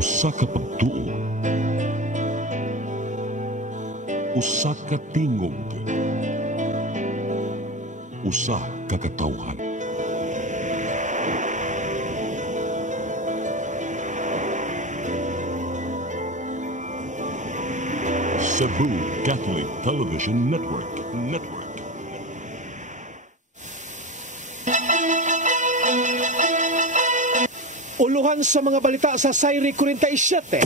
Usa ka pagtuo, usa ka tingog, usa ka katawhan. Cebu Catholic Television Network. Uluhan sa mga balita sa Sayri 47.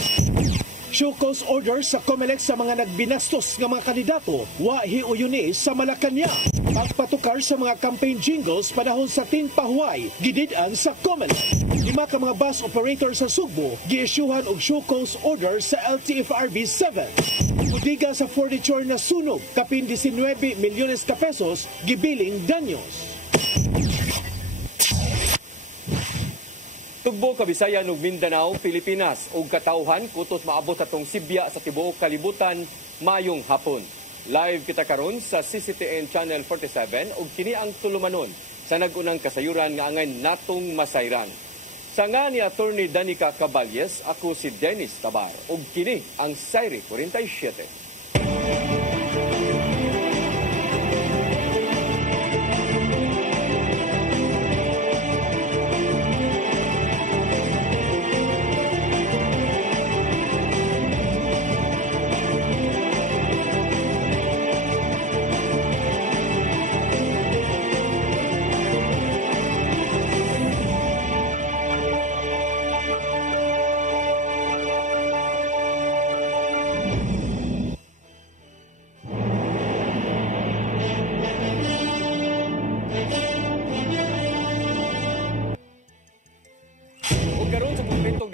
Show cause order sa COMELEC sa mga nagbinastos ng mga kandidato wa hiuyuni sa Malacañang. Pagpatukar sa mga campaign jingles panahon sa Tinpahuay, gidid-an sa COMELEC. 5 ka mga bus operator sa Sugbo gi-isyuhan og show cause order sa LTFRB 7. Budiga sa furniture na sunog, kapin 19 milyones ka pesos gibiling danyos. Tugbo, Kabisayan ug Mindanao, Pilipinas ug katawhan kutos maabot atong Sibya sa tibuok kalibutan mayong hapon. Live kita karon sa CCTN Channel 47 ug kini ang tulumanon sa nagunang kasayuran nga angay natong masayran. Sa nga ni Attorney Danica Caballes, ako si Dennis Tabar ug kini ang Sayri 47.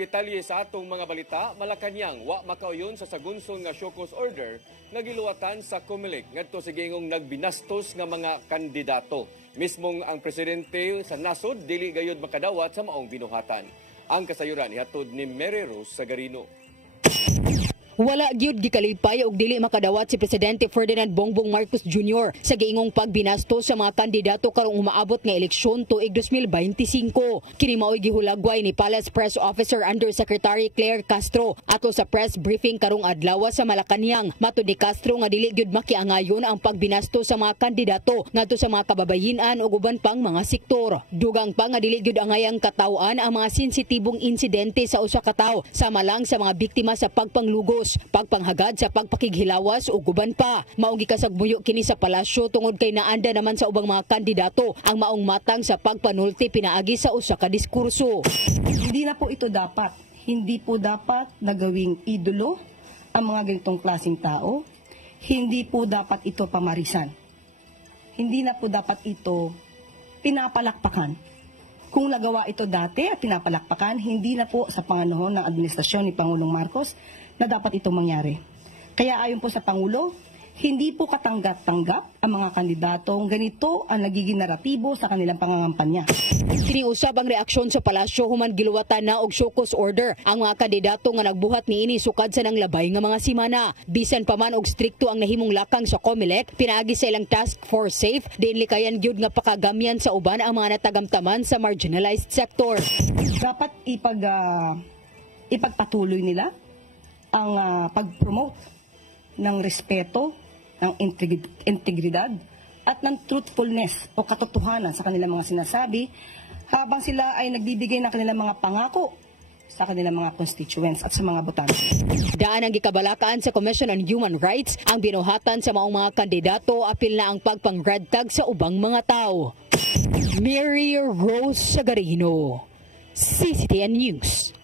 Detalye sa atong mga balita, Malacañang wa makauyon sa sagunson nga show cause order nga giluwatan sa COMELEC ngadto sa gingong nagbinastos nga mga kandidato. Mismong ang presidente sa nasod dili gayud makadawat sa maong binuhatan. Ang kasayuran ihatod ni Mary Rose Sagarino. Wala gyud gikalipay og dili makadawat si Presidente Ferdinand Bongbong Marcos Jr. sa giingong pagbinastos sa mga kandidato karong umaabot nga eleksyon tuig 2025. Kini mao'y gihulagway ni Palace Press Officer Undersecretary Claire Castro ato sa press briefing karong adlaw sa Malacañang. Matud ni Castro nga dili gyud makiangayon ang pagbinastos sa mga kandidato ngadto sa mga kababayen-an ug uban pang mga sektor. Dugang pa nga dili gyud angayang katawan ang mga sensitibong insidente sa usa ka tawo sama lang sa mga biktima sa pagpanglugos, pagpanghagad sa pagpakighilawas o guban pa. Maong gikasagbuyo kini sa palasyo tungod kay naanda naman sa ubang mga kandidato ang maong matang sa pagpanulti pinaagi sa usa ka diskurso. Hindi po dapat nagawing idolo ang mga ganitong klaseng tao. Hindi po dapat ito pamarisan. Hindi na po dapat ito pinapalakpakan. Kung nagawa ito dati at pinapalakpakan, hindi na po sa panganahon ng administrasyon ni Pangulong Marcos na dapat itong mangyari. Kaya ayon po sa Pangulo, hindi po katanggap-tanggap ang mga kandidatong ganito ang nagiging naratibo sa kanilang pangangampanya. Kiniusab ang reaksyon sa palasyo human giluwatan na og show cause order ang mga kandidato nga nagbuhat niini sukad sa nanglabay nga mga simana. Bisan pa man og strikto ang nahimong lakang sa COMELEC, pinaagi sa ilang task force safe, diin likayan gyud nga pakagamyan sa uban ang mga natagamtaman sa marginalized sector. Dapat ipagpatuloy nila ang pag-promote ng respeto, ng integridad at ng truthfulness o katotohanan sa kanilang mga sinasabi habang sila ay nagbibigay ng kanilang mga pangako sa kanilang mga constituents at sa mga botante. Daan ang gikabalakaan sa Commission on Human Rights ang binuhatan sa maong mga kandidato, apil na ang pagpangradtag sa ubang mga tao. Mary Rose Sagarino, CCTN News.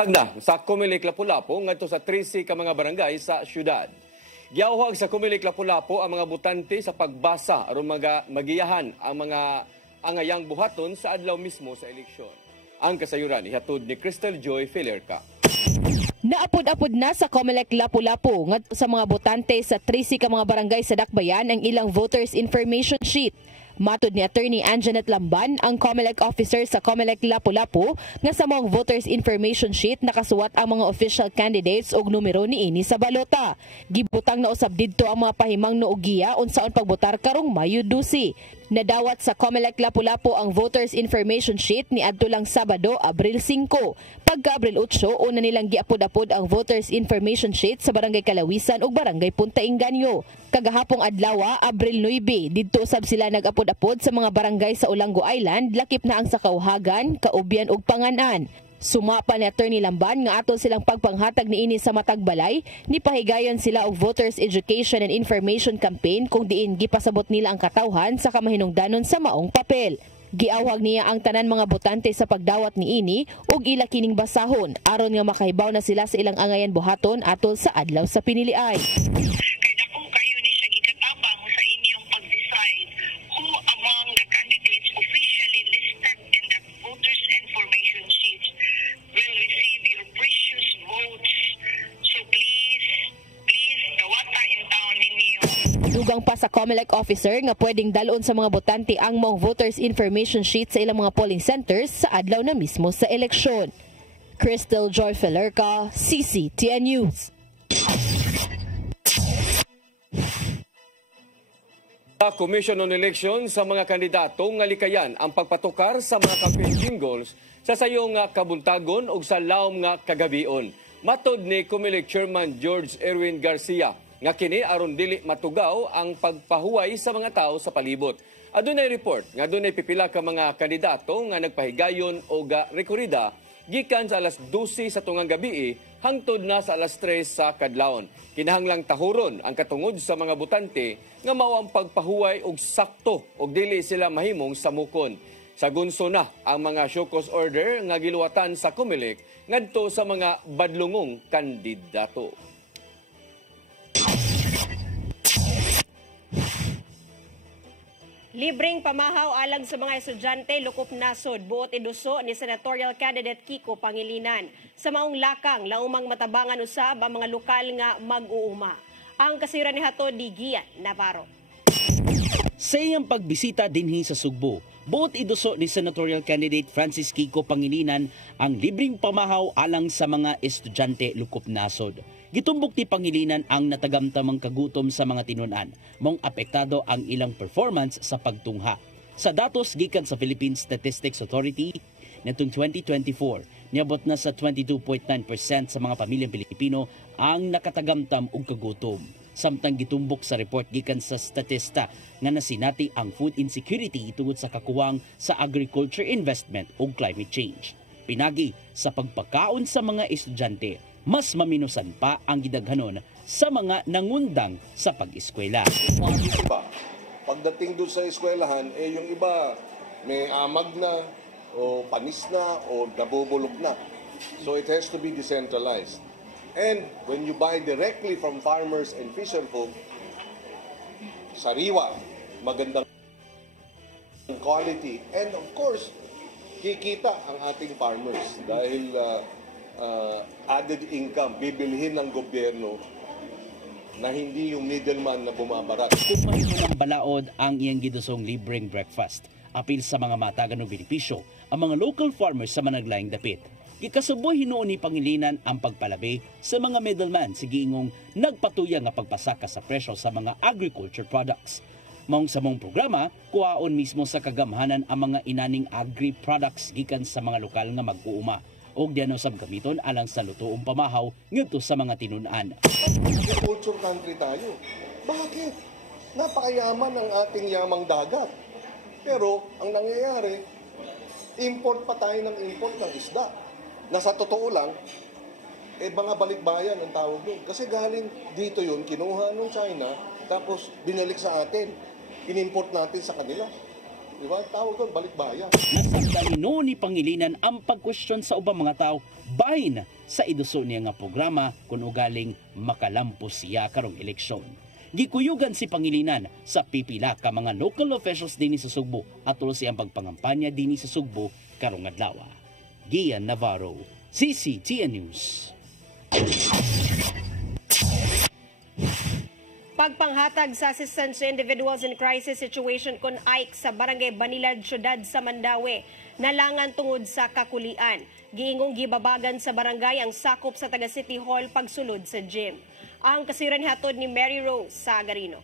Na sa COMELEC Lapu-Lapu ngadto sa 13 ka mga barangay sa syudad. Giawhag sa COMELEC Lapu-Lapu ang mga botante sa pagbasa aron magiyahan ang mga angayang buhaton sa adlaw mismo sa eleksyon. Ang kasayuran ihatod ni Crystal Joy Felerca. Naapod-apod na sa COMELEC Lapu-Lapu ngadto sa mga botante sa 13 ka mga barangay sa Dakbayan ang ilang voters information sheet. Matod ni Attorney Anjanet Lamban, ang COMELEC officer sa COMELEC Lapu-Lapu, nga sa mga voters information sheet nakasuwat ang mga official candidates og numero niini sa balota. Gibutang na usab didto ang mga pahimang noogiya unsaon pagbotar karong Mayo 12. Nadawat sa COMELEC Lapu-Lapu ang voters information sheet ni adtulang Sabado, Abril 5. Pagka Abril 8, una nilang giapod-apod ang voters information sheet sa Barangay Kalawisan ug Barangay Punta Inganyo. Kagahapong adlaw, Abril 9, didto usab sila nag-apod-apod sa mga barangay sa Olango Island, lakip na ang Sakauhagan, Kaubyan ug Panganan. Sumapa ni Attorney Lamban nga atol silang pagpanghatag niini sa matag balay, nipahigayon sila og Voters Education and Information Campaign kung diin gipasabot nila ang katawhan sa kamahinungdanon sa maong papel. Giawhag niya ang tanan mga botante sa pagdawat niini ug ila kining basahon aron nga makahibaw na sila sa ilang angayan buhaton atol sa adlaw sa piniliay. Kaya dako kayo ni siya gikatabang sa inyong pag-decide who among the candidates officially listed in the voters information sheet will receive your precious votes. So please, dawata in town ninyo. Dugang pa sa COMELEC officer nga pwedeng dalon sa mga botante ang maong voters information sheet sa ilang mga polling centers sa adlaw na mismo sa eleksyon. Crystal Joy Felerca, CCTN News. Sa Commission on Election sa mga kandidato nga likayan ang pagpatukar sa mga campaign jingles sa sayong nga kabuntagon ug sa lawom nga kagabion. Matod ni COMELEC Chairman George Erwin Garcia nga kini aron dili matugaw ang pagpahuway sa mga tao sa palibot. Adunay report nga adunay pipila ka mga kandidato nga nagpahigayon o rekorida gikan sa alas 12 sa tungang gabi hangtod na sa alas 3 sa kadlawon. Kinahanglang tahuron ang katungod sa mga botante nga mao ang pagpahuway og sakto og dili sila mahimong samukon. Sagunso na ang mga show cause order nga giluwatan sa COMELEC ngadto sa mga badlungong kandidato. Libreng pamahaw alang sa mga estudyante lukop nasod buot iduso ni senatorial candidate Kiko Pangilinan. Sa maong lakang laumang matabangan usab ang mga lokal nga mag-uuma. Ang kasira ni hatod di Gian Navarro. Sa iyang pagbisita dinhi sa Sugbo, buot iduso ni senatorial candidate Francis Kiko Pangilinan ang libreng pamahaw alang sa mga estudyante lukop nasod. Gitumbok ni Pangilinan ang natagamtamang kagutom sa mga tinunan, mong apektado ang ilang performance sa pagtungha. Sa datos gikan sa Philippine Statistics Authority, netong 2024, niabot na sa 22.9% sa mga pamilyang Pilipino ang nakatagamtam og kagutom. Samtang gitumbok sa report gikan sa statista nga nasinati ang food insecurity tungod sa kakuwang sa agriculture investment o climate change. Pinagi sa pagpakaon sa mga estudyante, mas maminusan pa ang gidaghanon sa mga nangundang sa pag-eskwela. Iba, pagdating doon sa eskwelahan, yung iba may amag na, o panis na, o nabubulok na. So it has to be decentralized. And when you buy directly from farmers and fisherfolk, sariwa, magandang quality, and of course, kikita ang ating farmers dahil added income, bibilhin ng gobyerno na hindi yung middleman na bumabarat. Kumain ng balaod ang iyang gidusong libreng breakfast. Apil sa mga matagan ng benepisyo ang mga local farmers sa managlaing dapit. Gikasuboy hinuon ni Pangilinan ang pagpalabi sa mga middleman sa giingong nagpatuya nga pagpasaka sa presyo sa mga agriculture products. Maong sa mong programa, kuhaon mismo sa kagamhanan ang mga inaning agri-products gikan sa mga lokal nga mag-uuma og diano sab gamiton alang sa lutoong pamahaw ngadto sa mga tinunan. Agriculture country tayo. Bakit? Napakayaman ang ating yamang dagat. Pero ang nangyayari, import pa tayo ng import ng isda. Na sa totoo lang, mga balikbayan ang tawag doon. Kasi galing dito yun, kinuha nung China, tapos binalik sa atin. Inimport natin sa kanila. Diba? Tawag doon, balikbayan. Nasagdalino ni Pangilinan ang pagkwestiyon sa ubang mga tao bahin sa iduso niya nga programa kung ugaling makalampos siya karong eleksyon. Gikuyugan si Pangilinan sa pipila ka mga local officials dinhi sa Sugbo at tuloy siyang pagpangampanya dinhi sa Sugbo karong adlaw. Gian Navarro, CCTN News. Pagpanghatag sa assistance to individuals in crisis situation kon AIC sa Barangay Banilad, Syudad sa Mandawi, nalangan tungod sa kakulian. Giingong gibabagan sa barangay ang sakop sa taga City Hall pagsulod sa gym. Ang kasiran hatod ni Mary Rose Sagarino.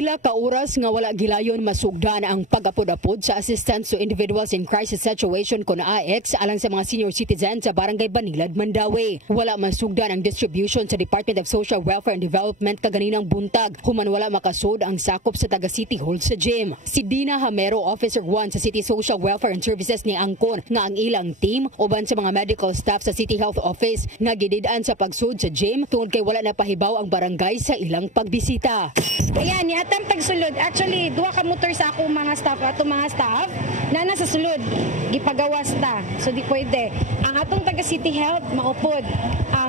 Pila ka oras nga wala gilayon masugdan ang pag-apod-apod sa Assistance to Individuals in Crisis Situation kon AX alang sa mga senior citizens sa Barangay Banilad, Mandawi. Wala masugdan ang distribution sa Department of Social Welfare and Development kaganinang buntag human wala makasud ang sakop sa taga City Hall sa gym. Si Dina Hamero, Officer 1 sa City Social Welfare and Services ni angkon nga ang ilang team uban sa mga medical staff sa City Health Office nga gidid-an sa pagsud sa gym tungod kay wala na pahibaw ang barangay sa ilang pagbisita. Ayan, ni atang pagsulod. Actually, duha ka motor sa ako mga staff na nasa sulod. Gipagawas ta. So di pwede. Ang atong taga City Health maupod.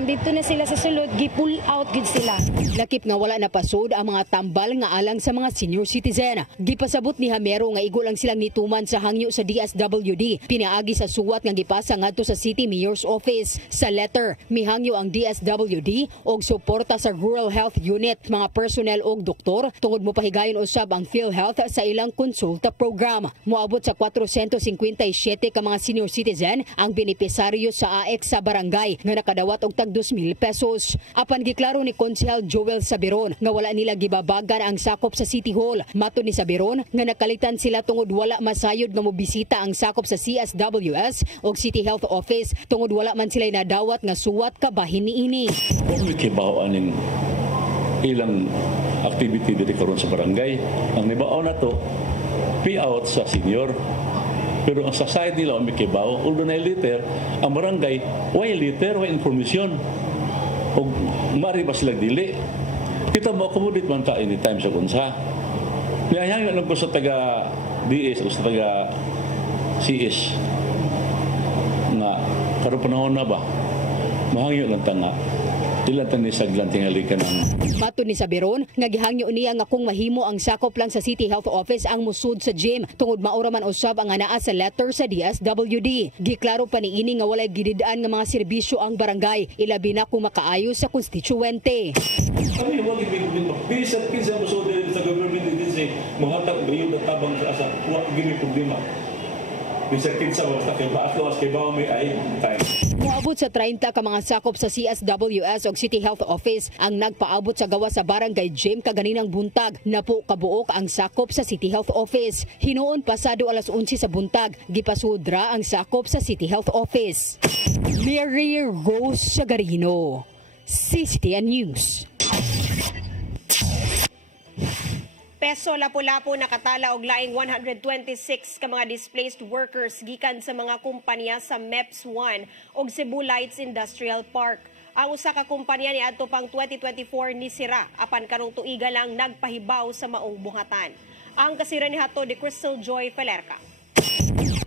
Dito na sila sa sulod, gi-pull out gid sila. Lakip nga wala na pasod ang mga tambal nga alang sa mga senior citizen. Gipasabot ni Hamero nga igo lang silang nituman sa hangyo sa DSWD. Pinaagi sa suwat nga gipasa ngadto sa City Mayor's Office. Sa letter, mihangyo ang DSWD og suporta sa Rural Health Unit, mga personnel og doktor tungod mo pahigayon usab ang PhilHealth sa ilang konsulta program. Moabot sa 457 ka mga senior citizen ang benepisaryo sa AX sa barangay nga nakadawat og tag 2,000 pesos. Apan giklaro ni Konsehal Joel Sabiron nga wala nila gibabagan ang sakop sa City Hall. Matud ni Sabiron nga nakalitan sila tungod wala masayod nga mobisita ang sakop sa CSWS o City Health Office tungod wala man sila nadawat nga suwat kabahin niini. Kung kibaw aning ilang activity dito karon sa barangay, ang nibao na to payout sa senior. Pero ang society nila may kibaw, although na liter, ang barangay, why liter, why information? O mari ba sila dili? Kita mo accommodate man ta anytime sa kunsa. Niyayang lang ko sa taga DS o sa taga CS nga karon panahon na ba? Mahangyo lang ta nga ilan tan ni saglan tingali ka ng Matud ni Sabiron nga gihangyo niya nga kung mahimo ang sakop lang sa City Health Office ang musud sa gym tungod maura man usab ang anaa sa letter sa DSWD. Giklaro pa niini nga walay gididaan nga mga serbisyo ang barangay ilabi na kung makaayo sa konstituwente. Kami wag ibig bisat kinsa musud sa government agency mga tagbayod at tabang sa asa wa gini problema. Bisat kinsa basta kay baas kay bawo may ay time. Moabot sa 30 ka mga sakop sa CSWS o City Health Office ang nagpaabot sa gawa sa barangay gym kaganinang buntag. Napo kabuok ang sakop sa City Health Office. Hinuon pasado alas 11 sa buntag, gipasudra ang sakop sa City Health Office. Mary Rose Sagarino, CCTN News. Peso Lapu-Lapu nakatala og laing 126 ka mga displaced workers gikan sa mga kumpanya sa MEPS 1 ug Cebu Lights Industrial Park. Ang usa ka kumpanya niadto pang 2024 ni sira apan karong tuiga lang nagpahibaw sa maong buhatan. Ang kasira ni hato ni Crystal Joy Felerca.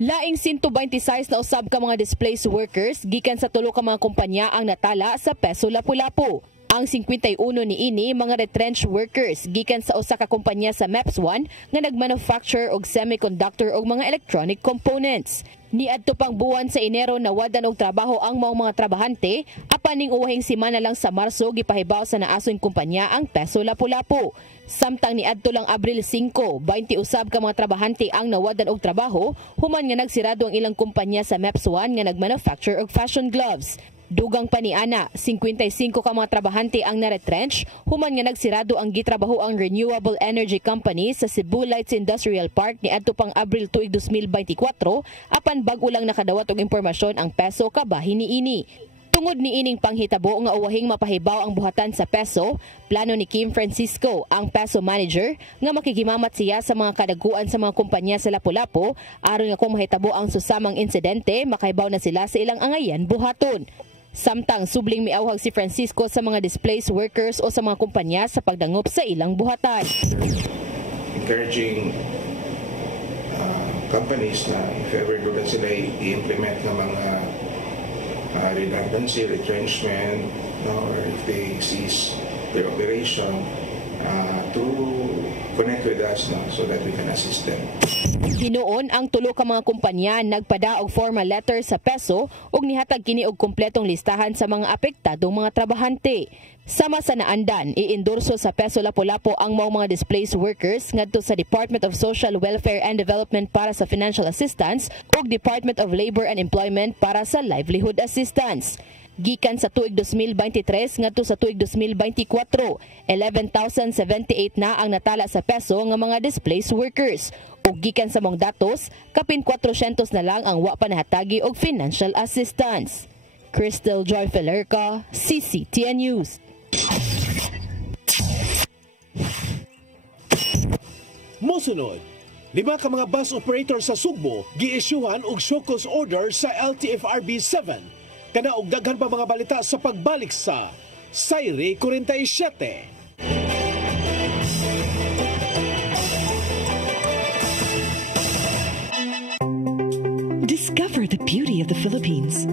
Laing 126 na usab ka mga displaced workers gikan sa tulo ka mga kumpanya ang natala sa Peso Lapu-Lapu. Ang 51 niini mga retrenched workers gikan sa usa ka kumpanya sa MEPS 1 nga nagmanufacture og semiconductor og mga electronic components. Niadto pang buwan sa Enero nawadan og trabaho ang mga trabahante apan ning uwahing semana lang sa Marso gipahibaw sa naasoy kumpanya ang Peso Lapu-Lapu. Samtang niadto lang Abril 5, 20 usab ka mga trabahante ang nawadan og trabaho human nga nagsirado ang ilang kumpanya sa MEPS 1 nga nagmanufacture og fashion gloves. Dugang paniana, 55 ka mga trabahante ang naretrench, human nga nagsirado ang gitrabaho ang Renewable Energy Company sa Cebu Lights Industrial Park ni adto pang Abril 2, 2024, apan bag-o lang nakadawat og impormasyon ang Peso kabahin niini. Tungod ni ining panghitabo nga uwahing mapahibaw ang buhatan sa Peso, plano ni Kim Francisco, ang Peso manager, nga makikimamat siya sa mga kadaguan sa mga kumpanya sa Lapu-Lapu, aron nga kung mahitabo ang susamang insidente, makahibaw na sila sa ilang angayan buhaton. Samtang subling miawhag si Francisco sa mga displaced workers o sa mga kumpanya sa pagdangop sa ilang buhatan. Encouraging companies na if ever doon sila i-implement ng mga redundancy, retrenchment, or if they cease their operation, to connect with us so that we can assist them. Hinuon ang tulo ka mga kumpanya nagpada og formal letter sa Peso ug nihatag kini og kompletong listahan sa mga apektadong mga trabahante. Sama sa naandan, iendorso sa Peso Lapu-Lapu ang mga displaced workers ngadto sa Department of Social Welfare and Development para sa financial assistance ug Department of Labor and Employment para sa livelihood assistance. Gikan sa tuig 2023 ngadto sa tuig 2024, 11,078 na ang natala sa peso nga mga displaced workers. Ug gikan sa mong datos, kapin 400 na lang ang wa pa nahatagi og financial assistance. Crystal Joy Felerca, CCTN News. Mosunod, 5 ka mga bus operator sa Sugbo gi-issuehan og show cause order sa LTFRB 7. Kana og daghan pa mga balita sa pagbalik sa Sayri 47. Discover the beauty of the Philippines.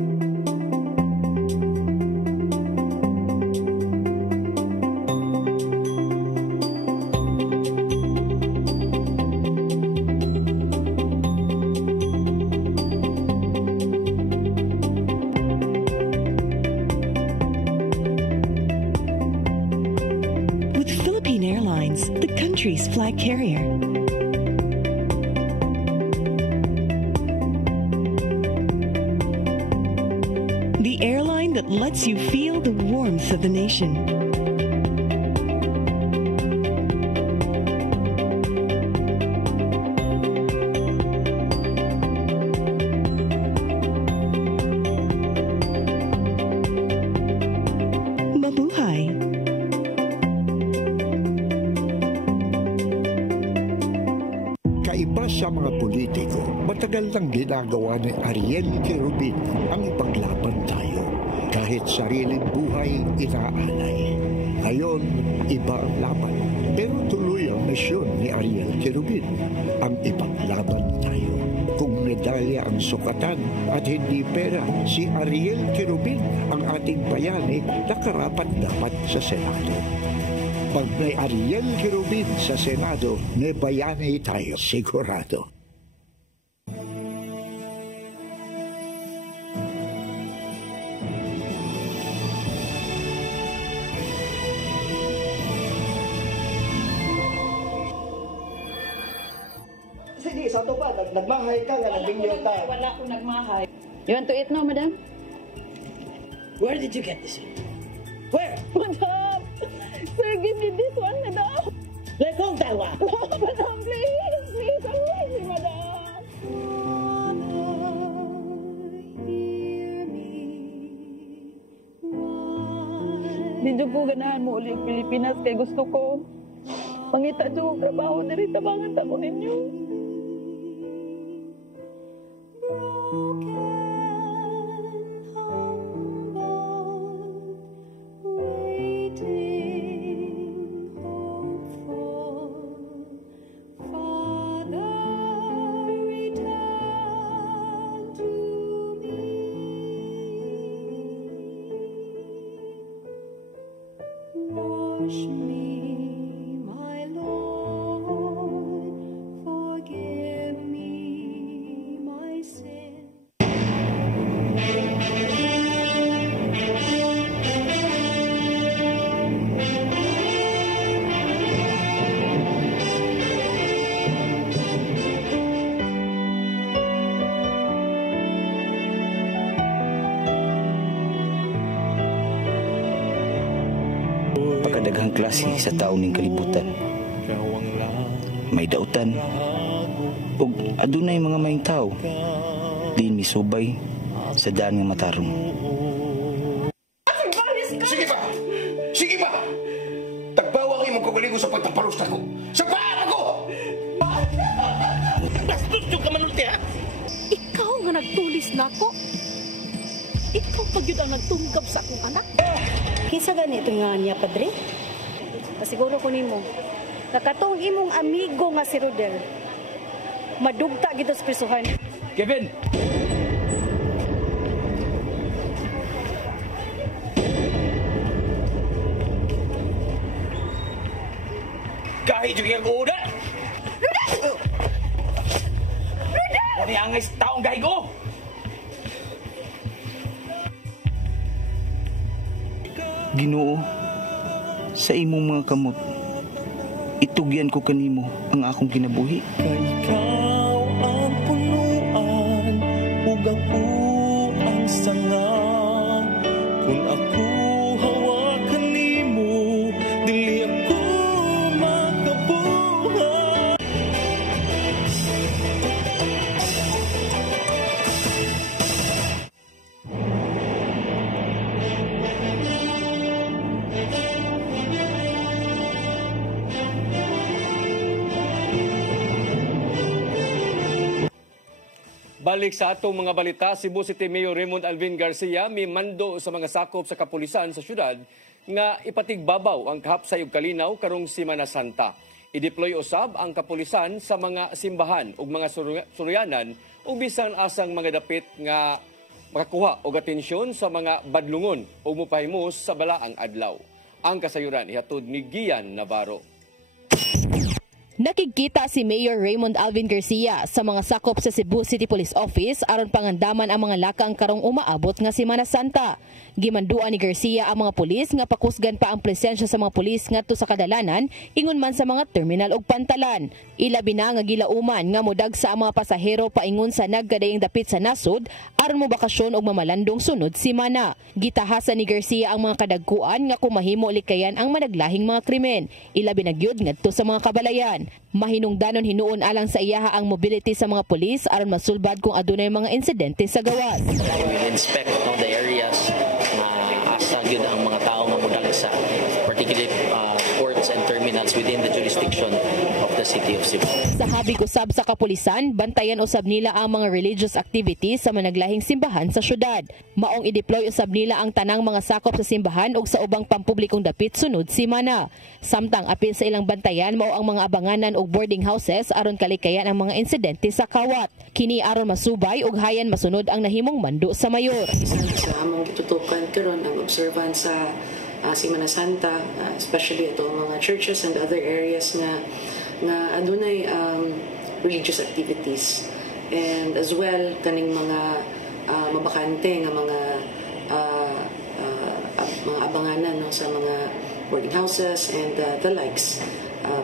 The country's flag carrier. The airline that lets you feel the warmth of the nation. Mabuhay. Kaiba sa mga politiko, matagal nang ginagawa ni Ariel Querubin ang ipaglaban tayo. Kahit sariling buhay inaalay. Ngayon, iba ang laban. Pero tuloy ang misyon ni Ariel Querubin, ang ipaglaban tayo. Kung medalya ang sukatan at hindi pera, si Ariel Querubin ang ating bayani na karapat-dapat sa Senado. Pag may Ariel Querubin sa Senado, may bayani tayo sigurado. Sige, sa ito pa, nagmahay ka nga, nagbingyo ka. Wala ko nagmahay. You want to eat now, madam? Where did you get this? Where? Madam! Sir, give me this one, madam. Let go, Tawa. No, madam, please. Please, I'm lazy, madam. Di ko ganahan mo ulit Pilipinas kay gusto ko. Mangita dyan kong trabaho na rin tabangan ako ninyo. Pagkadaghang klase sa tao ning kalibutan. May dautan ug adunay mga maayong tao diin misubay sa daan nga matarong. Sige pa! Sige pa! Tagbawang imong kagalingo sa pagtapalos na ko! Sa paa ko! Bastos yung kamanulti, ha? Ikaw nga nagtulis na ako. Ikaw pag yun ang nagtungkap sa akong anak. Kinsa ganito nga niya, padre? Pasiguro ko nimo. Nakatong imong amigo nga si Rodel. Madugta gito sa prisuhan. Kevin! Kahit yung iyang una! Rodel! Rodel! Ano yung angay sa taong gahi ko? Ginoo, sa imong mga kamot, itugyan ko kanimo ang akong kinabuhi. Ikaw ang punuan, ug ang sanga, Balik sa atong mga balita, Cebu City Mayor Raymond Alvin Garcia may mando sa mga sakop sa kapulisan sa syudad nga ipatigbabaw ang kahapsay ug kalinaw karong Semana Santa. I-deploy usab ang kapulisan sa mga simbahan ug mga suryanan ug bisan asang mga dapit nga makakuha og atensyon sa mga badlungon ug mopahimos sa balaang adlaw. Ang kasayuran ihatod ni Gian Navarro. Nakikita si Mayor Raymond Alvin Garcia sa mga sakop sa Cebu City Police Office aron pangandaman ang mga lakang karong umaabot nga Semana Santa. Gimanduan ni Garcia ang mga pulis nga pakusgan pa ang presensya sa mga pulis ngadto sa kadalanan ingon man sa mga terminal ug pantalan. Ilabi na nga gilauman nga modag sa ang mga pasahero paingon sa nagkadayeng dapit sa nasod aron mo bakasyon og mamalandong sunod semana. Gitahasan ni Garcia ang mga kadagkuan nga kung mahimo likayan ang managlahing mga krimen. Ilabi na gyud ngadto sa mga kabalayan. Mahinungdanon hinuon alang sa iyaha ang mobility sa mga pulis aron masulbad kung adunay mga insidente sa gawas. We will inspect the areas na asa gyud ang mga tao nga modag sa particularly ports and terminals within the jurisdiction of the city of Cebu. Sa habig usab sa kapulisan, bantayan usab nila ang mga religious activities sa managlahing simbahan sa syudad. Maong i-deploy usab nila ang tanang mga sakop sa simbahan ug sa ubang pampublikong dapit sunod semana. Samtang apil sa ilang bantayan mao ang mga abanganan ug boarding houses aron kalikayan ang mga insidente sa kawat. Kini aron masubay ug hayan masunod ang nahimong mando sa mayor. Sa among gitutukan karon ang observance sa Semana Santa, especially ito mga churches and other areas nga adunay religious activities, and as well kaning mga mabakante nga mga abanganan sa mga boarding houses and the likes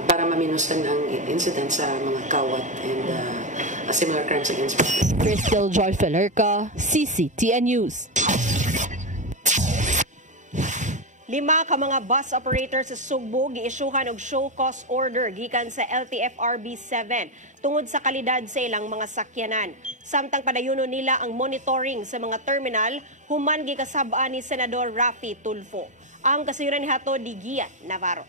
para maminusan ang incident sa mga kawat and similar crimes against people. Crystal Joy Felerca, CCTN News. 5 ka mga bus operators sa Sugbo giisyuhan og show cause order gikan sa LTFRB 7 tungod sa kalidad sa ilang mga sakyanan. Samtang padayunon nila ang monitoring sa mga terminal human gikasab-an ni Senador Raffy Tulfo. Ang kasayuran ni hatod ni Gian Navarro.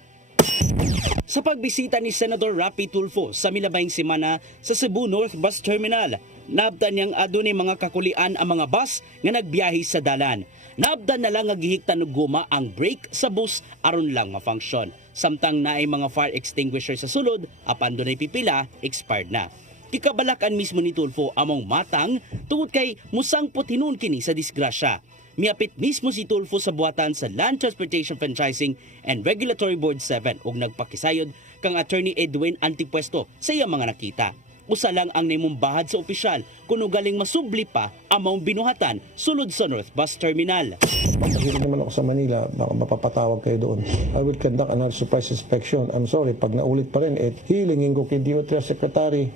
Sa pagbisita ni Senador Raffy Tulfo sa milabayng semana sa Cebu North Bus Terminal, naabtan niyang adunay mga kakulian ang mga bus nga nagbiyahe sa dalan. Naabdan na lang nga gihiktan og guma ang brake sa bus aron lang ma-function. Samtang naay mga fire extinguisher sa sulod, apan dunay pipila, expired na. Kikabalakan mismo ni Tulfo among matang tungod kay musangpot hinuon kini sa disgrasya. Miapit mismo si Tulfo sa buhatan sa Land Transportation Franchising and Regulatory Board 7 ug nagpakisayod kang Attorney Edwin Antipuesto sa iyang mga nakita. Usa lang ang nimumbahad sa opisyal kuno galing masubli pa among binuhatan sulod sa North Bus Terminal. Pagdating naman ako sa Manila, baka mapapatawag kayo doon. I will conduct another surprise inspection. I'm sorry, pag naulit pa rin, hilingin ko kay DOTR Secretary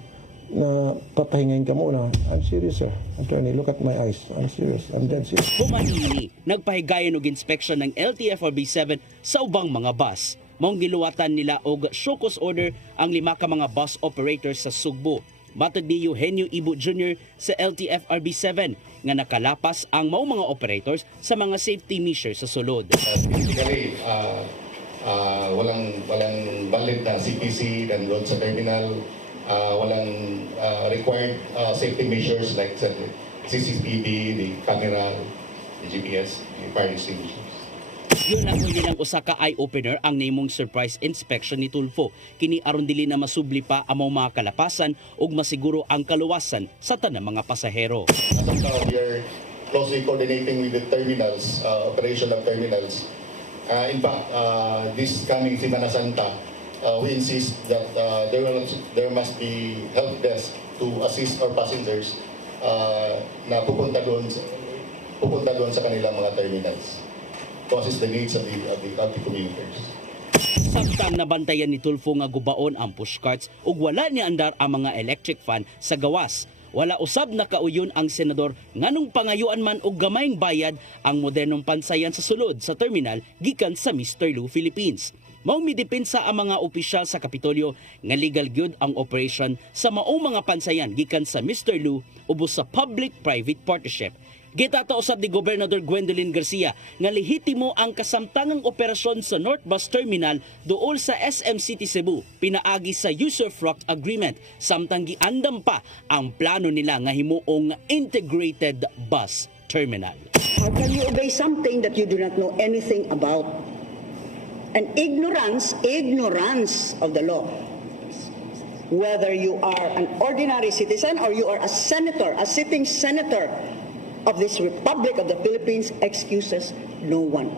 na patahingayin ka muna. I'm serious, sir. Attorney, look at my eyes. I'm serious. I'm dead serious. Humanini, nagpahigayon og inspeksyon ng LTFRB 7 sa ubang mga bus. Maong giluwatan nila og show cause order ang 5 ka mga bus operators sa Sugbo. Matod ni Eugenio Ibu Jr. sa LTFRB 7 nga nakalapas ang mao mga operators sa mga safety measures sa sulod. Basically, walang valid na CPC dan doon sa terminal, walang required safety measures like the CCTV, the camera, the GPS, the fire extinguishers. Yun ang nilang usa ka eye-opener ang namong surprise inspection ni Tulfo. Kini aron dili na masubli pa among mga kalapasan ug masiguro ang kaluwasan sa tanang mga pasahero. As of now, we are closely coordinating with the terminals, operation of terminals. In fact, this coming Semana Santa, we insist that there must be help desk to assist our passengers na pupunta doon sa kanilang mga terminals. Causes the needs of the commuters. Samtang nabantayan ni Tulfo nga gubaon ang pushcarts ug wala ni andar ang mga electric fan sa gawas. Wala usab na kauyon ang senador nganong pangayuan man og gamayng bayad ang modernong pansayan sa sulod sa terminal gikan sa Mr. Lou Philippines. Mao midepensa ang mga opisyal sa Kapitolyo nga legal gyud ang operation sa maong mga pansayan gikan sa Mr. Lou ubos sa public-private partnership. Gitato usab ni Gobernador Gwendolyn Garcia nga lehitimo ang kasamtangang operasyon sa North Bus Terminal duol sa SM City Cebu pinaagi sa usufruct agreement samtang giandam pa ang plano nila nga himuong integrated bus terminal. How can you obey something that you do not know anything about? And ignorance of the law. Whether you are an ordinary citizen or you are a senator, a sitting senator of this Republic of the Philippines, excuses no one.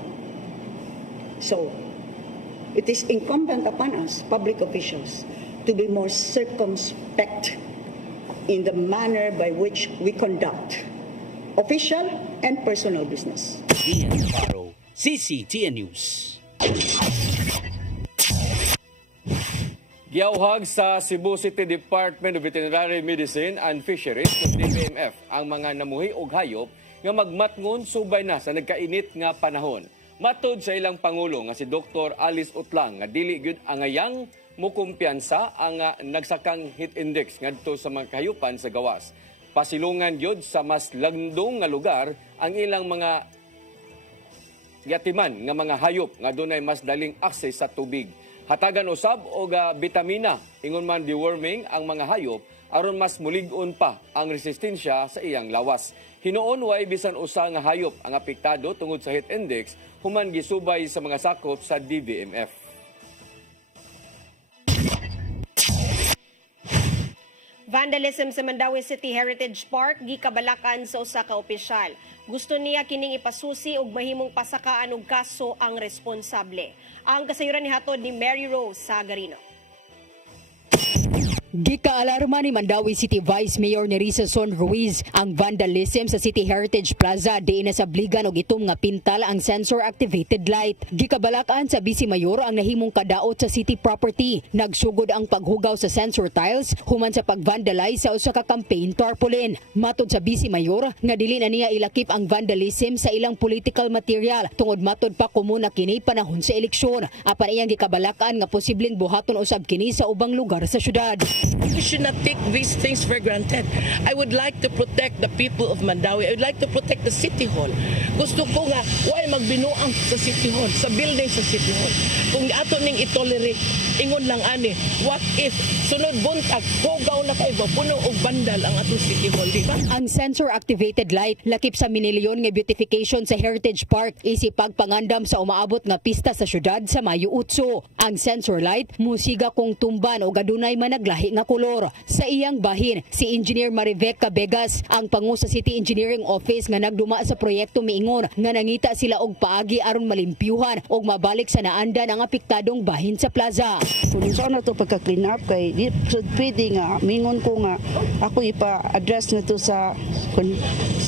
So, it is incumbent upon us, public officials, to be more circumspect in the manner by which we conduct official and personal business. Ian Navarro, CCTN News. Giauhag sa Cebu City Department of Veterinary Medicine and Fisheries ng DBMF ang mga namuhi og hayop nga magmatngon subay na sa nagkainit nga panahon. Matod sa ilang pangulo nga si Dr. Alice Utlang nga dili gyud angayang mukumpiyansa ang nagsakang heat index ngadto sa mga kahayupan sa gawas. Pasilungan gyud sa mas lagdong nga lugar ang ilang mga yatiman nga mga hayop nga dunay mas daling akses sa tubig. Hatagan usab og bitamina ingon man deworming ang mga hayop aron mas mulig-on pa ang resistensya sa iyang lawas. Hinuon way bisan usa nga hayop ang apektado tungod sa heat index human gisubay sa mga sakop sa DBMF. Vandalism sa Mandawi City Heritage Park gikabalakan sa usa ka opisyal. Gusto niya kining ipasusi ug mahimong pasakaan og kaso ang responsable. Ang kasayuran ni hatod ni Mary Rose Sagarino. Gikaalarma ni Mandawi City Vice Mayor Nerissa Son Ruiz ang vandalism sa City Heritage Plaza diin na sabligan og itom nga pintal ang sensor-activated light. Gikabalakan sa Vice Mayor ang nahimong kadaot sa city property. Nagsugod ang paghugaw sa sensor tiles human sa pag-vandalize sa usa ka campaign tarpaulin. Matod sa Vice Mayor nga dili na niya ilakip ang vandalism sa ilang political material tungod matod pa komuna kini panahon sa eleksyon. Apan iyang gikabalakan nga posibleng buhaton usab kini sa ubang lugar sa syudad. We should not take these things for granted. I would like to protect the people of Mandawi. I would like to protect the City Hall. Gusto ko nga, why magbinuang sa City Hall, sa building sa City Hall. Kung ato ning itolerate, ingon lang ani, what if sunod buntag, hugaw na kayo, puno og bandal ang atong City Hall, di ba? Ang sensor-activated light lakip sa minilyon nga beautification sa Heritage Park isip pagpangandam sa umaabot nga pista sa syudad sa Mayo 8. Ang sensor light musiga kung tumban o adunay managlahi nga kolor. Sa iyang bahin, si Engineer Marivec Cabegas, ang pangu sa City Engineering Office nga nagduma sa proyekto miingon nga nangita sila og paagi aron malimpyuhan og mabalik sa naandan ang apektadong bahin sa plaza. Kung saan na ito pagka-clean up kay di pwede nga mingon ko nga ako ipa-address nito sa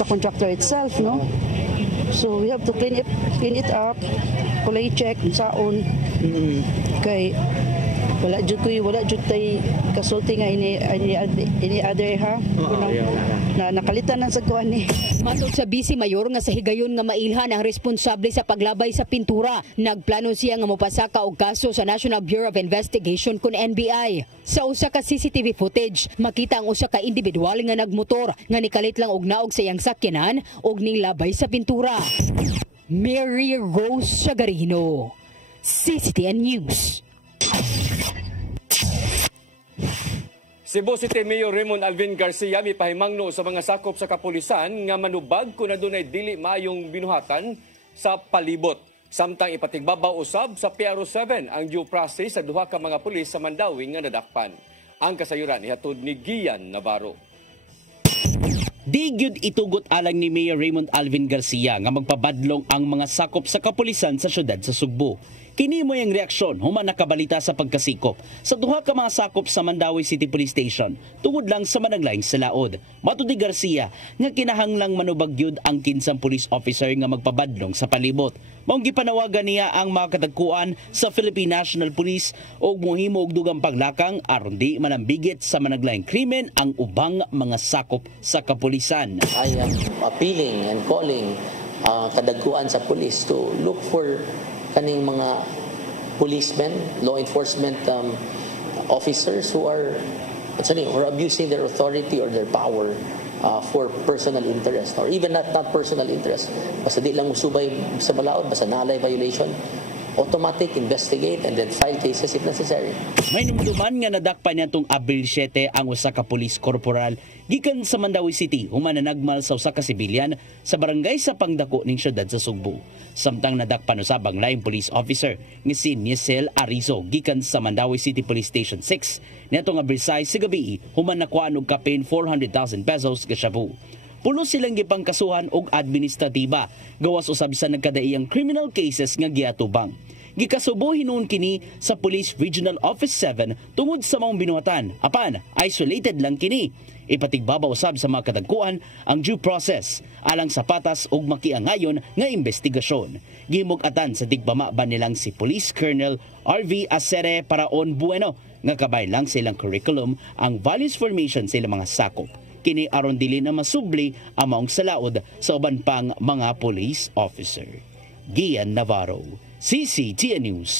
contractor itself, no? So we have to clean it up, kulay check saon. Kay wala jud tay kasulti nga ini other ha na nakalitan na sa kuan ni. Matod sa Vice Mayor nga sa higayon nga mailhan ang responsable sa paglabay sa pintura, nagplano siya nga mopasaka og kaso sa National Bureau of Investigation kun NBI. Sa usa ka CCTV footage, makita ang usa ka individual nga nagmotor nga nikalit lang og naog sa iyang sakyanan og nilabay sa pintura. Mary Rose Sagarino, CCTN News. Cebu City Mayor Raymond Alvin Garcia mipahimangno sa mga sakop sa kapulisan nga manubag kung adunay dili maayong binuhatan sa palibot. Samtang ipatigbabaw usab sa PRO7 ang due process sa duha ka mga pulis sa Mandawi nga nadakpan. Ang kasayuran ihatod ni Gian Navarro. Di gyud itugot alang ni Mayor Raymond Alvin Garcia nga magpabadlong ang mga sakop sa kapulisan sa syudad sa Sugbo. Kini mo yung reaksyon human nakabalita sa pagkasikop sa duha ka mga sakop sa Mandawi City Police Station tungod lang sa managlaing sa laod. Matod ni Garcia nga kinahanglang manubagyod ang kinsang police officer nga magpabadlong sa palibot. Maong gipanawagan niya ang mga katagkuan sa Philippine National Police og mohimo og dugang paglakang aron di manambigit sa managlaing krimen ang ubang mga sakop sa kapulisan. I am appealing and calling kadagkuan sa police to look for kaning mga policemen, law enforcement officers who are abusing their authority or their power for personal interest or even not personal interest. Basta di lang musubay sa balaod, basta nalay violation, automatic, investigate, and then file cases if necessary. May numduman nga nadakpan niya tong Abril 7 ang usa ka police corporal gikan sa Mandawi City human na nagmal sa usa ka sibilyan sa barangay sa pangdako ning syudad sa Sugbo. Samtang nadakpan usab ang laing police officer nga si Niesel Arizo gikan sa Mandawi City Police Station 6 niadtong Abril 6 sa gabi human nakuhaan og kapin 400,000 pesos nga shabu. Pulo silang gipangkasuhan og administratiba gawas usab sa nagkadaiyang criminal cases nga giatubang. Gikasubo hinuon kini sa Police Regional Office 7 tungod sa maong binuhatan. Apan, isolated lang kini. Ipatigbabaw usab sa mga kadagkuan ang due process alang sa patas ug makiangayon nga investigasyon. Gimug-atan sa tigpamaban nilang si Police Colonel RV Acere Paraon Bueno nga kabay lang silang curriculum ang values formation sa ilang mga sakop. Kini aron dili na masubli ang maong salaod sa uban pang mga police officer. Gian Navarro, CCTN News.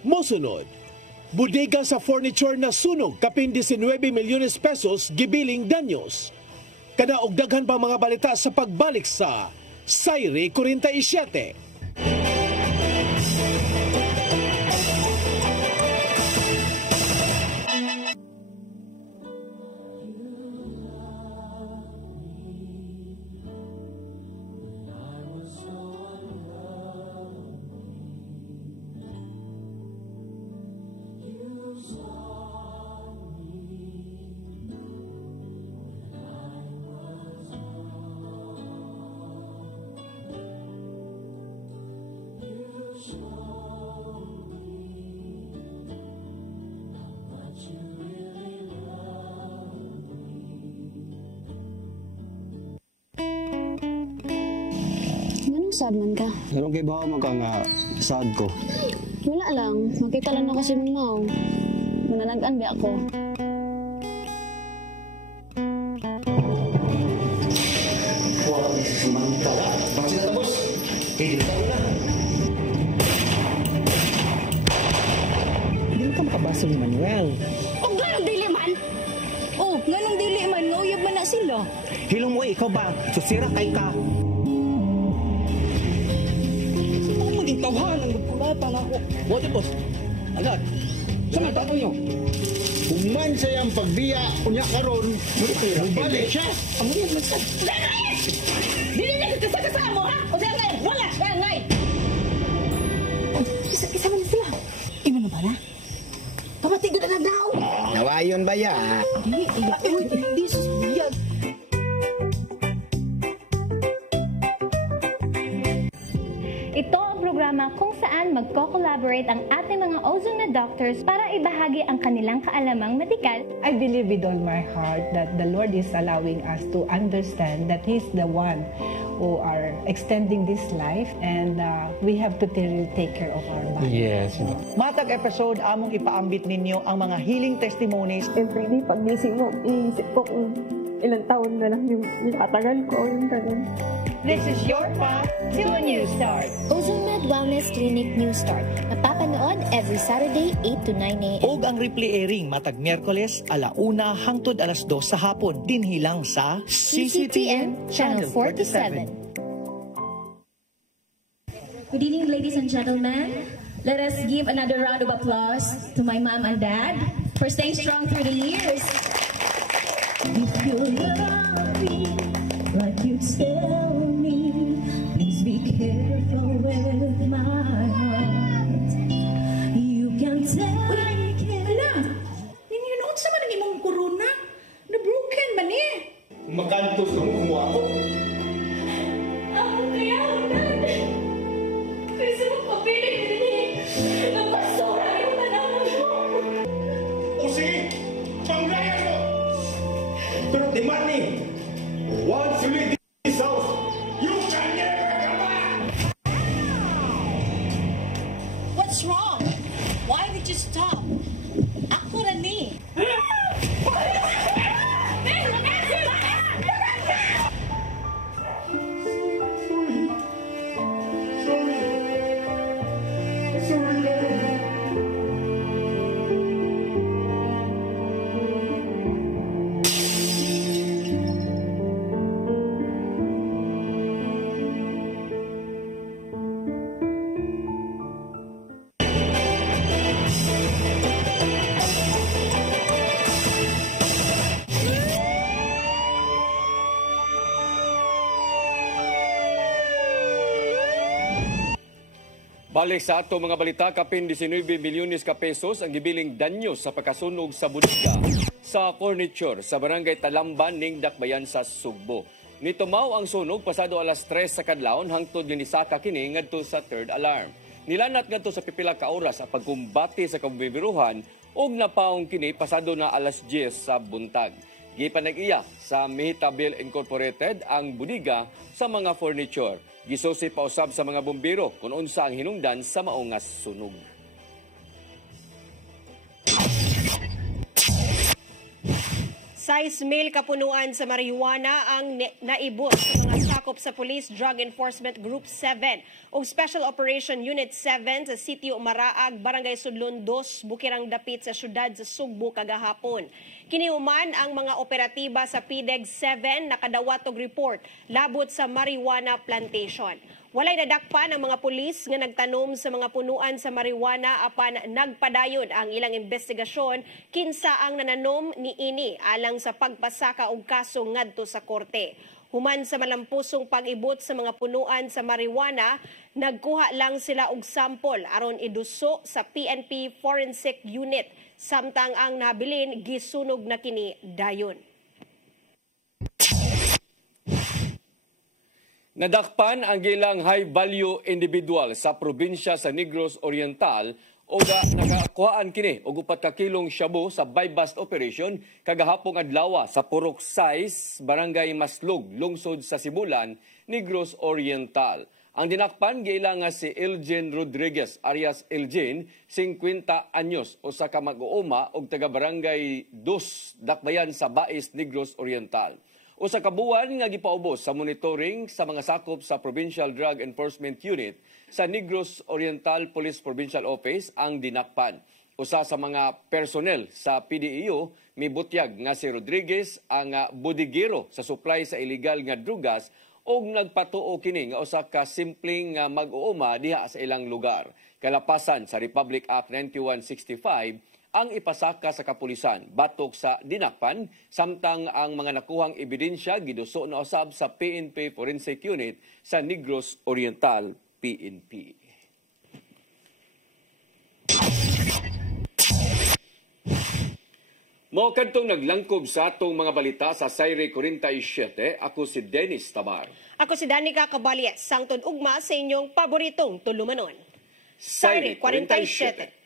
Mosunod, bodega sa furniture na sunog kapin 19 milyones pesos gibiling danyos. Kada og daghan pa mga balita sa pagbalik sa Sayri 47. Sad man ka? Anong kay bawa mo ka nga sad ko? Wala lang. Makita lang ako si Mamaw. Manalagaan ba ako? Samantala. Bakit sila tapos? Dito na. Hindi ka makabasa ni Manuel. Oh, ganong dili man? Oh, ganong dili man. Ngauyab man na sila. Hilong mo, ikaw ba? Susira kay ka. Tawhan ang magkulatan ako. Bote, boss. Agad. Sama tato nyo. Human sayang pagbiya, unya karon, balik siya. Ang mga magsad. Dili na kita sa kasama mo, ha? O siya ngay, wala, kaya ngay. Isa man sila. Ino na ba na? Pamatigod na daw. Nawayon ba ya? Hindi susbiyag. Ito ang programa kung saan magko-collaborate ang ating mga ozone na doctors para ibahagi ang kanilang kaalamang medikal. I believe with all my heart that the Lord is allowing us to understand that He's the one who are extending this life and we have to take care of our body. Yes. Matag episode, among ipaambit ninyo ang mga healing testimonies. Every day, pagising mo, iisip ko kung ilang taon na lang yung itatagal ko. Yung ganun. This is your path to a new start. OzoneMed Wellness Clinic New Start. Napapanood every Saturday, 8 to 9 a.m. Og ang replay airing matag Miyerkules, 1:00 hangtod 2:00 sa hapon. Dinhilang sa CCTN Channel 47. Good evening, ladies and gentlemen. Let us give another round of applause to my mom and dad for staying strong through the years. If you love me like you tell me, please be careful with my heart. You can take it. Ala, nininood sa man ang imong corona. Na-broken man eh. Makantos ka mo kumuha ko. Ako kaya unan. Kasi magpapilit din eh. Ang basura yung nananong mo. O sige, panglayan mo! Pero di money, once you leave this house, you can never come back! What's wrong? Why did you stop? Ako na ni. Balik sa ato mga balita, kapin 19 milyones ka pesos ang gibiling danyo sa pagkasunog sa bodega sa furniture sa barangay Talamban ning Dakbayan sa Sugbo. Nitumaw ang sunog pasado alas 3 sa kadlawon hangtod ginisaka kini ngadto sa third alarm. Nilanat ngadto sa pipila ka oras ang pagkumbati sa kabubiruhan ug napaong kini pasado na alas 10 sa buntag. Gipanag-iya sa Mehitabil Incorporated ang bodega sa mga furniture. Gisusi pa usab sa mga bombero kung unsa ang hinungdan sa maungas sunog. Size mil kapunuan sa marijuana ang naibot sa mga sakop sa Police Drug Enforcement Group 7 o Special Operation Unit 7 sa Sitio Maraag, Barangay Sudlon 2, Bukirang Dapit sa syudad sa Sugbo kagahapon. Kinihuman ang mga operatiba sa PDEG 7 nakadawat og report labot sa marijuana plantation. Walay nadakpan ang mga pulis nga nagtanom sa mga punuan sa marijuana apan nagpadayon ang ilang investigasyon kinsa ang nananom ni ini alang sa pagpasaka og kaso ngadto sa korte. Human sa malampusong pag-ibot sa mga punuan sa marijuana, nagkuha lang sila og sample aron iduso sa PNP Forensic Unit samtang ang nabilin gisunog na kini dayon. Nadakpan ang gilang high-value individual sa probinsya sa Negros Oriental o nakakuhaan kini og 4 ka kilong shabu sa buy-bust operation kagahapong adlaw sa Purok 6, Barangay Maslog, lungsod sa Sibulan, Negros Oriental. Ang dinakpan gilang nga si Elgin Rodriguez alias Elgin, 50 anyos, usa ka mag-uuma og taga Barangay 2, Dakbayan sa Bais, Negros Oriental. Usa ka buwan nga gipaubos sa monitoring sa mga sakop sa Provincial Drug Enforcement Unit sa Negros Oriental Police Provincial Office ang dinakpan. Usa sa mga personnel sa PDEO mibutyag nga si Rodriguez ang bodigero sa supply sa illegal nga drugas og nagpatuo kini nga usa ka simpleng mag-uuma diha sa ilang lugar. Kalapasan sa Republic Act 9165 ang ipasaka sa kapulisan batok sa dinakpan samtang ang mga nakuhang ebidensya giduso na usab sa PNP Forensic Unit sa Negros Oriental PNP. Mao kadtong naglangkob sa atong mga balita sa Sayre 47, ako si Dennis Tabar. Ako si Danica Caballes, sangtod ugma sa inyong paboritong tulumanon. Sayre 47.